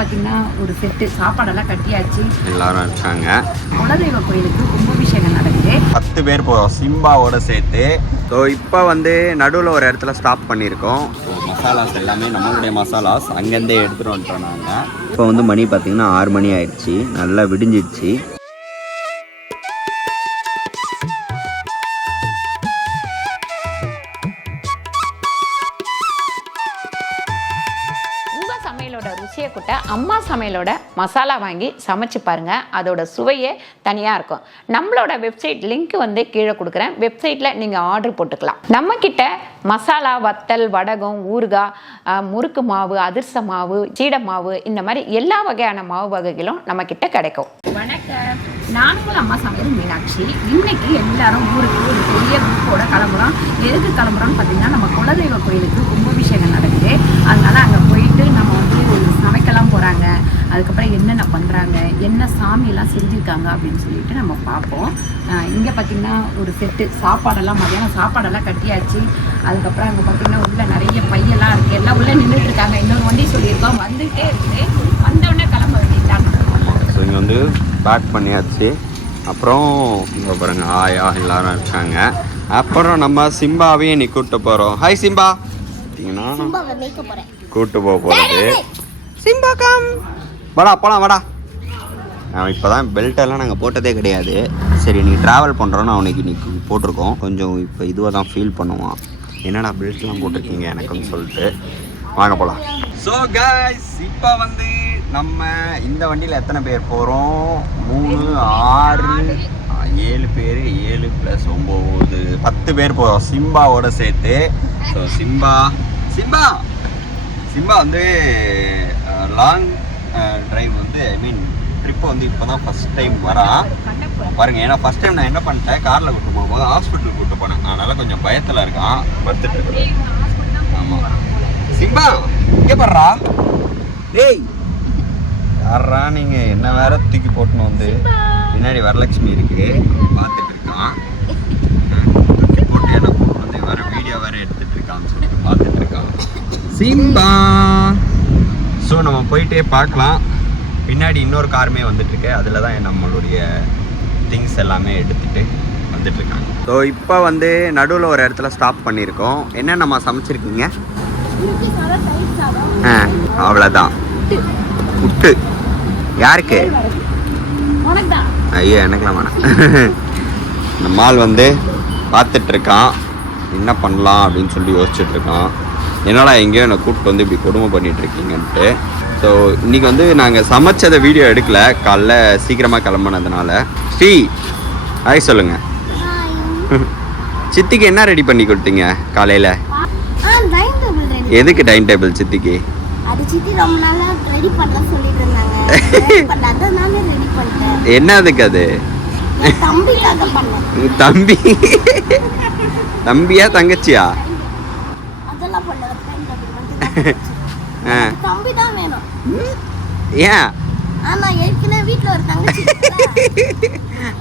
பார்த்தீங்கன்னா ஒரு செட்டு சாப்பாடெல்லாம் கட்டியாச்சு, எல்லாரும் இருக்காங்க. குலதெய்வ கோயிலுக்கு கும்பாபிஷேகம் நடக்குது. 10 பேர் போகிறோம் சிம்பாவோட சேர்த்து. ஸோ இப்போ வந்து நடுவில் ஒரு இடத்துல ஸ்டாப் பண்ணியிருக்கோம். ஸோ மசாலாஸ் எல்லாமே நம்மளுடைய மசாலாஸ் அங்கேருந்தே எடுத்துகிட்டு வந்துட்டோம் நாங்கள். இப்போ வந்து மணி பார்த்திங்கன்னா 6 மணி ஆயிடுச்சு, நல்லா விடிஞ்சிடுச்சு. ருசியை கூட்ட அம்மா சமையலோட மசாலா வாங்கி சமைச்சு பாருங்க, அதோட சுவையே தனியாக இருக்கும். நம்மளோட வெப்சைட் லிங்க் வந்து கீழே கொடுக்குறேன், வெப்சைட்டில் நீங்கள் ஆர்டர் போட்டுக்கலாம். நம்ம கிட்ட மசாலா, வத்தல், வடகம், ஊறுகாய், முறுக்கு மாவு, அதிர்ச மாவு, சீடை மாவு, இந்த மாதிரி எல்லா வகையான மாவு வகைகளும் நம்ம கிட்ட கிடைக்கும். வணக்கம், நானும் அம்மா சமையல் மீனாட்சி. இன்னைக்கு எல்லாரும் ஊருக்கு ஒரு பெரிய குரூப்போட கிளம்புறோம். எதுக்கு கிளம்புறோம்னு பார்த்தீங்கன்னா, நம்ம குலதெய்வ கோயிலுக்கு கும்பாபிஷேகம் நடக்குது. அதனால அங்கே போயிட்டு நம்ம வந்து சமைக்கலாம் போகிறாங்க. அதுக்கப்புறம் என்னென்ன பண்ணுறாங்க, என்ன சாமியெல்லாம் செஞ்சுருக்காங்க அப்படின்னு சொல்லிட்டு நம்ம பார்ப்போம். இங்கே பார்த்திங்கன்னா ஒரு செட்டு சாப்பாடெல்லாம், மதியானம் சாப்பாடெல்லாம் கட்டியாச்சு. அதுக்கப்புறம் அங்கே பார்த்திங்கன்னா உள்ள நிறைய பையெல்லாம் இருக்குது, எல்லாம் உள்ளே நின்றுட்டுருக்காங்க. இன்னொரு வண்டி சொல்லியிருக்கோம், வந்துகிட்டே இருக்குது. வந்தவுடனே கிளம்ப வேண்டியதான். ஸோ இங்கே வந்து பேக் பண்ணியாச்சு. அப்புறம் இங்கே பாருங்க ஆயா எல்லாரும் இருக்காங்க. அப்புறம் நம்ம சிம்பாவையும் இன்னைக்கு கூப்பிட்டு போகிறோம். Hi Simba. பார்த்தீங்கன்னா கூப்பிட்டு போக போகிறது. சிம்பா கம் வாடா போலாம் வாடா. இப்போ தான் பெல்ட்டெல்லாம் நாங்கள் போட்டதே கிடையாது. சரி நீ ட்ராவல் பண்ணுறோன்னு அவனுக்கு இன்னைக்கு போட்டிருக்கோம். கொஞ்சம் இப்போ இதுவாக தான் ஃபீல் பண்ணுவான், என்னடா பெல்ட்லாம் போட்டிருக்கீங்க எனக்குன்னு சொல்லிட்டு. வாங்க போகலாம். ஸோ கைஸ், இப்போ வந்து நம்ம இந்த வண்டியில் எத்தனை பேர் போகிறோம்? 3, 6, 7 பேர். 7 + 9, 10 பேர் போகிறோம் சிம்பாவோட சேர்த்து. ஸோ சிம்பா வந்து லாங் ட்ரைவ் வந்து ட்ரிப்பை வந்து இப்போ தான் ஃபஸ்ட் டைம் வரான் பாருங்கள். ஏன்னா ஃபஸ்ட் டைம் நான் என்ன பண்ணிட்டேன், காரில் கூப்பிட்டு போகும்போது ஹாஸ்பிட்டல் கூப்பிட்டு போனேன். அதனால் கொஞ்சம் பயத்தில் இருக்கான், படுத்துட்டு. ஆமாம் சிம்பா இங்கே படுறா. டேய் யாரா நீங்கள், என்ன வேற தூக்கி போட்டுன்னு வந்து பின்னாடி வரலட்சுமி இருக்கு பார்த்துட்டு இருக்கான். தூக்கி போட்டு என்ன கூப்பிட்டு வந்து வேற வீடியோ வேற எடுத்துட்டு இருக்கான்னு சொல்லிட்டு பார்த்துட்டு இருக்கான் சிம்பா. ஸோ நம்ம போயிட்டே பார்க்கலாம். பின்னாடி இன்னொரு காருமே வந்துட்டு இருக்கு, அதில் தான் நம்மளுடைய திங்ஸ் எல்லாமே எடுத்துட்டு வந்துட்டு இருக்காங்க. ஸோ இப்போ வந்து நடுவில் ஒரு இடத்துல ஸ்டாப் பண்ணியிருக்கோம். என்ன நம்ம சமைச்சிருக்கீங்க? அவ்வளோதான். புட்டு யாருக்கு? ஐயோ எனக்குலாம் வேணாம். இந்த மால் வந்து பார்த்துட்டு இருக்கான், என்ன பண்ணலாம் அப்படின்னு சொல்லி யோசிச்சுட்டு இருக்கான். என்னடா எங்கேயோ என்னை கூப்பிட்டு வந்து இப்படி கொடுமை பண்ணிட்டு இருக்கீங்கன்ட்டு. ஸோ இன்றைக்கி வந்து நாங்கள் சமைச்சதை வீடியோ எடுக்கலை, காலைல சீக்கிரமாக கிளம்புனதுனால. ஸ்ரீ ஹாய் சொல்லுங்கள். சித்திக்கு என்ன ரெடி பண்ணி கொடுத்தீங்க காலையில்? எதுக்கு டைம் டேபிள் சித்திக்கு? அது சித்தி ரொம்ப நாளா ரெடி பண்ண சொல்லிட்டு இருந்தாங்க. அதனால ரெடி பண்ணிட்டேன். என்ன அதுக்கு? அது தம்பிக்காக பண்ணேன். தம்பி தம்பியா தங்கச்சியா? அதெல்லாம் பண்ணல. தம்பி தான் வேணும். ஏன்? ஆமா ஏற்கனவே வீட்ல ஒரு தங்கச்சி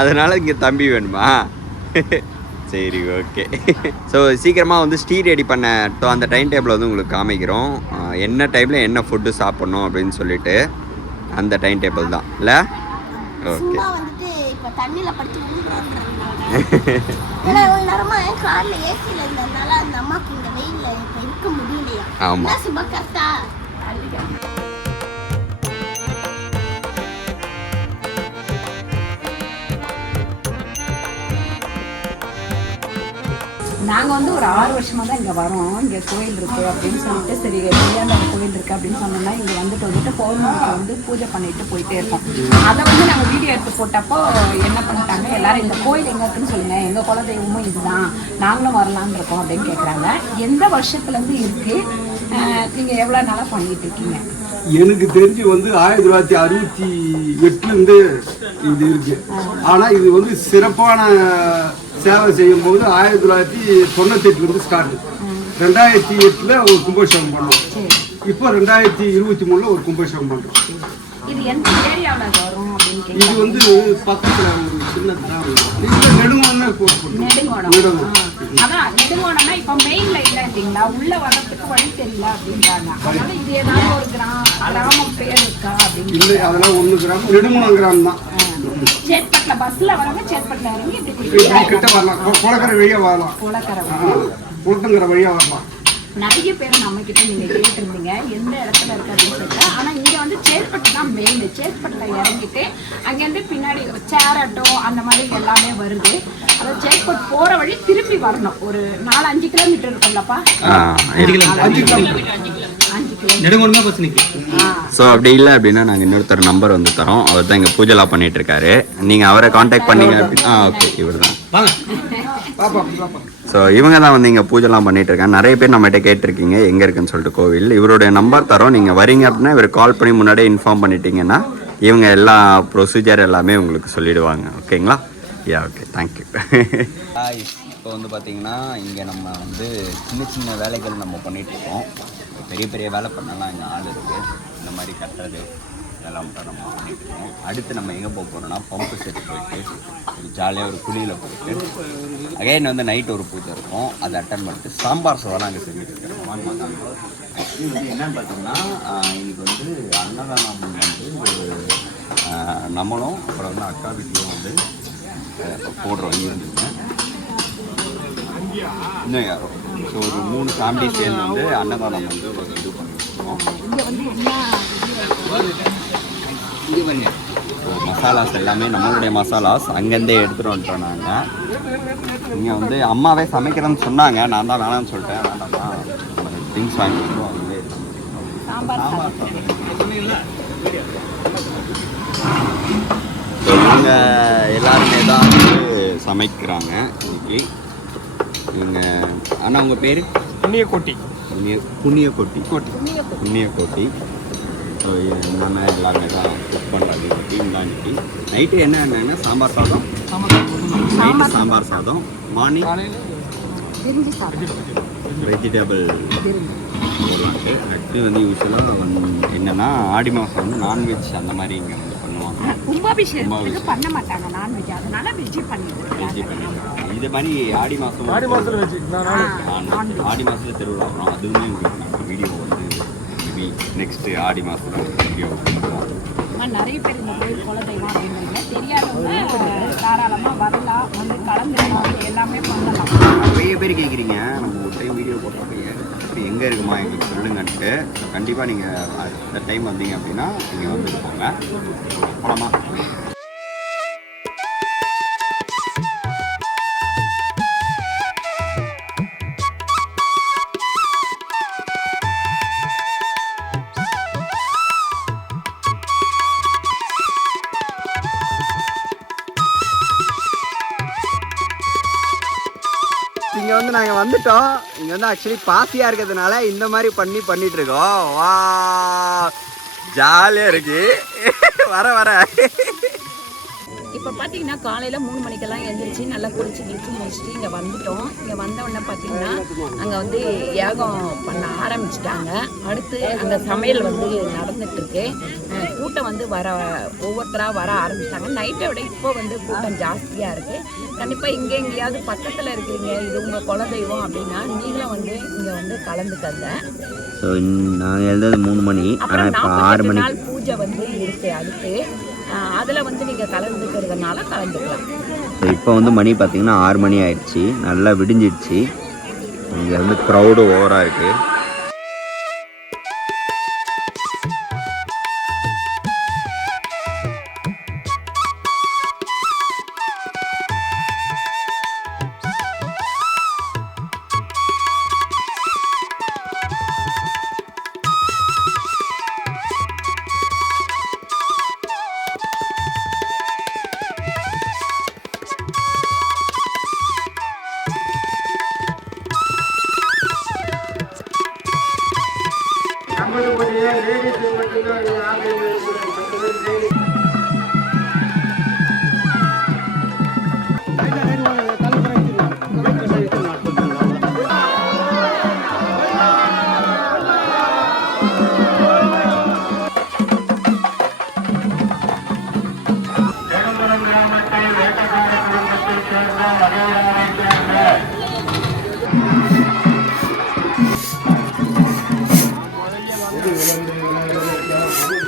அதனால இங்க தம்பி வேணுமா? சரி ஓகே. ஸோ சீக்கிரமாக வந்து ஸ்டீ ரெடி பண்ண அந்த டைம் டேபிள் வந்து உங்களுக்கு காமிக்கிறோம். என்ன டைமில் என்ன ஃபுட்டு சாப்பிட்ணும் அப்படின்னு சொல்லிட்டு அந்த டைம் டேபிள் தான் இல்லை? ஓகே. ஆமாம். நாங்கள் வந்து ஒரு 6 வருஷமாக தான் இங்கே வரோம். இங்கே கோயில் இருக்குது அப்படின்னு சொல்லிட்டு, சரி பெரியாண்டவர் கோயில் இருக்குது அப்படின்னு சொன்னோம்னா இங்கே வந்துட்டு பௌர்ணமிக்கு வந்து பூஜை பண்ணிட்டு போயிட்டே இருக்கோம். அதை வந்து நாங்கள் வீடியோ எடுத்து போட்டப்போ என்ன பண்ணிட்டாங்க, எல்லாரும் இந்த கோயில் எங்கே இருக்குன்னு சொல்லுங்கள், எங்கள் குலதெய்வமும் இதுதான், நாங்களும் வரலான்னு இருக்கோம் அப்படின்னு கேட்குறாங்க. எந்த வருஷத்துலேருந்து இருக்குது, நீங்கள் எவ்வளோ நாளாக பண்ணிட்டு இருக்கீங்க? எனக்கு தெரிஞ்சு வந்து 1968 இது இருக்கு. ஆனால் இது வந்து சிறப்பான சேவை செய்யும் போது 1998 ஸ்டார்ட். 2008 ஒரு கும்பாபிஷேகம் பண்ணோம். இப்போ 2023 ஒரு கும்பாபிஷேகம் பண்றோம். இது எந்த ஏரியாவில் வரும் அப்படின்னு? இது வந்து பக்கத்தில் சின்ன நெடுங்கோணமே நெடுங்கோணம். அதான் நெடுங்கோணம்னா இப்ப மெயின்ல இல்ல இல்லைங்களா, உள்ள வர்றதுக்கு வழி தெரியல அப்படின்றாங்க. அதனால இது ஏதாவது ஒரு கிராமம் பேர் இருக்கா அப்படின்னு இல்லை, அதெல்லாம் 1 கிராமம் நெடுங்குணம் கிராமம் தான். சேத்பட்ல பஸ்ல வரவங்க சேத்பட்ல இறங்கி கிட்ட வரலாம், குளக்கரை வழியா வரலாம், குளத்தங்கரை வழியா வரலாம். நிறைய பேர் நம்ம கிட்ட நீங்க கேட்டிருந்தீங்க எந்த இடத்துல இருக்கு அப்படின்னு சொல்லிட்டு. ஆனா இங்க வந்து சேத்பட்டு தான் மெயின். சேத்பட்டுல இறங்கிட்டு அங்கேருந்து பின்னாடி சேர் ஆட்டோ அந்த மாதிரி எல்லாமே வருது. அதாவது சேத்பட் போற வழி திருப்பி வரணும். ஒரு 4-5 கிலோமீட்டர் இருக்கும்லப்பா. 5 கிலோமீட்டர் நெடுங்கோணமே பஸ் நிக்கு. ஸோ அப்படி இல்லை அப்படின்னா நாங்கள் இன்னொருத்தர் நம்பர் வந்து தரோம். அவர் தான் இங்கே பூஜைலாம் பண்ணிட்டு இருக்காரு. நீங்கள் அவரை காண்டாக்ட் பண்ணீங்க அப்படின்னா ஓகே, இவர் தான். ஸோ இவங்க தான் வந்து இங்கே பூஜைலாம் பண்ணிட்டு இருக்காங்க. நிறைய பேர் நம்மகிட்ட கேட்டிருக்கீங்க எங்கே இருக்குன்னு சொல்லிட்டு கோவில். இவருடைய நம்பர் தரோம். நீங்கள் வரீங்க அப்படின்னா இவர் கால் பண்ணி முன்னாடியே இன்ஃபார்ம் பண்ணிட்டீங்கன்னா இவங்க எல்லா ப்ரொசீஜர் எல்லாமே உங்களுக்கு சொல்லிடுவாங்க. ஓகேங்களா? யா, ஓகே, தேங்க்யூ. இப்போ வந்து பார்த்தீங்கன்னா இங்கே நம்ம வந்து சின்ன சின்ன வேலைகள் நம்ம பண்ணிகிட்ருக்கோம். பெரிய பெரிய வேலை பண்ணலாம் இங்கே ஆள் இருக்குது. இந்த மாதிரி கட்டுறது இதெல்லாம் நம்ம பண்ணிட்டுருக்கோம். அடுத்து நம்ம எங்கே போக போகிறோம்னா பம்பு செட் போயிட்டு ஒரு ஜாலியாக ஒரு குழியில் போயிட்டு அகைன் வந்து நைட் ஒரு பூஜை இருக்கும். அதை அட்டன் பண்ணிட்டு சாம்பார் சாதம் அங்கே செஞ்சுட்டு இருக்கோம். ஆக்சுவலி வந்து என்னென்னு பார்த்தீங்கன்னா இன்னைக்கு வந்து அன்னதானம் வந்து நம்மளும் அப்புறம் வந்து அக்கா வீட்லேயும் வந்து போடுறோம். இருந்துங்க இன்னும் யாரும் ஸோ ஒரு 3 ஃபேமிலி சேர்ந்து வந்து அன்னதானம் வந்து இது பண்ணிருக்கோம். ஸோ மசாலாஸ் எல்லாமே நம்மளுடைய மசாலாஸ் அங்கேருந்தே எடுத்துகிட்டு வந்துட்டோம் நாங்கள். இங்கே வந்து அம்மாவே சமைக்கிறேன்னு சொன்னாங்க. நான் தான் வேணாம்னு சொல்லிட்டேன். வேண்டாம்மா திங்ஸ் வாங்கி வந்துடும். அதுவே சாம்பார் ஸோ இவங்க எல்லாருமே தான் வந்து சமைக்கிறாங்க இன்னைக்கு. இவங்க அண்ணா உங்கள் பேர்? புண்ணியக்கோட்டி. புண்ணியக்கோட்டி. ஸோ என்னென்ன எல்லாருமே தான் குக் பண்ணுறாங்க இன்னைக்கு. நைட்டு என்னென்னா சாம்பார் சாதம், நைட்டு சாம்பார் சாதம், மார்னிங் வெஜிடபிள் போடலான்ட்டு. ஆக்சுவலி வந்து யூஸ்வலாக என்னென்னா ஆடி மாதம் வந்து நான்வெஜ் அந்த மாதிரி இங்கே வந்து பண்ணுவாங்க. கும்பாபிஷேகத்துக்கு பண்ண மாட்டாங்க நான்வெஜ், அதனால வெஜ் பண்ணிடுவாங்க. இது மாதிரி ஆடி மாதம் ஆடி மாதத்தில் திருவிழா வரும். அதுவுமே உங்களுக்கு நாங்கள் வீடியோ வந்து மேபி நெக்ஸ்ட்டு ஆடி மாதத்தில் வீடியோ பண்ணுவோம். நிறைய பேர் இந்த கோயில் குலதெய்வம் அப்படின்னு தெரியாதவங்க தாராளமாக வரலாம், வந்து கலந்துக்கலாம், எல்லாமே பண்ணலாம். நிறைய பேர் கேட்குறீங்க நம்ம ஒரு டைம் வீடியோ போட்டோம் இப்படி எங்கே இருக்குமா எங்களுக்கு சொல்லுங்கன்ட்டு. கண்டிப்பாக நீங்கள் அடுத்த டைம் வந்தீங்க அப்படின்னா நீங்கள் வந்து இருப்பாங்க. போகலாமா? இங்கே வந்து நாங்கள் வந்துட்டோம். இங்கே வந்து ஆக்சுவலி பாசியாக இருக்கிறதுனால இந்த மாதிரி பண்ணிட்டு இருக்கோம். வா, ஜாலியாக இருக்கு. வர இப்போ பார்த்தீங்கன்னா காலையில் 3 மணிக்கெல்லாம் எழுந்திரிச்சு நல்லா குளிச்சு முடிச்சுட்டு இங்கே வந்துட்டோம். இங்கே வந்தோடனே பார்த்தீங்கன்னா அங்கே வந்து யாகம் பண்ண ஆரம்பிச்சிட்டாங்க. அடுத்து அந்த சமையல் வந்து நடந்துட்டுருக்கு. கூட்டம் வந்து ஒவ்வொருத்தராக வர ஆரம்பிச்சிட்டாங்க. நைட்டை விட இப்போ வந்து கூட்டம் ஜாஸ்தியாக இருக்குது. கண்டிப்பாக இங்கே எங்கேயாவது பக்கத்தில் இருக்கிறீங்க, இது உங்கள் குலதெய்வம் அப்படின்னா நீங்களும் வந்து இங்கே வந்து கலந்துக்கங்க. ஸோ நாங்கள் எழுந்தது 3 மணி. அப்புறம் 48 நாள் பூஜை வந்து இருக்குது. அடுத்து அதில் வந்து நீங்கள் கலந்துக்கிறதுனால கலந்துக்கலாம். ஸோ இப்போ வந்து மணி பார்த்தீங்கன்னா 6 மணி ஆயிடுச்சு. நல்லா விடிஞ்சிடுச்சு. இங்கே வந்து க்ரௌடு ஓவராக இருக்குது. கிராமத்தை தேவைப்படும்